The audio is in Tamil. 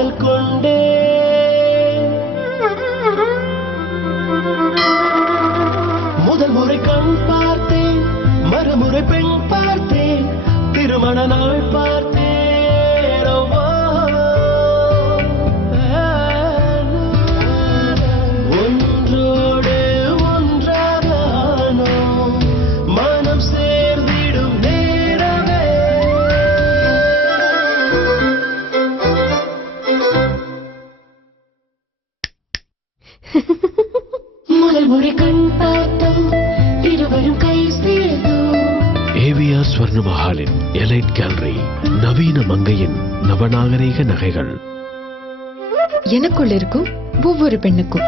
காதல் கொண்டே முதல் முறை கண் பார்த்தேன், மறுமுறை பெண் பார்த்தேன், திருமண நாள் பார்த்தேன். ஒன்றோடு ஒன்றானோ மனம் சேர்ந்திடும் நேரமே. முதல் முறை கண் பார்த்தோம், இருவரும் கை சேர்ந்தோம். ஏவிஆர் ஸ்வர்ண மஹாலின் எலைட் கேலரி, நவீன மங்கையின் நவநாகரீக நகைகள். எனக்குள்ள இருக்கும் ஒவ்வொரு பெண்ணுக்கும்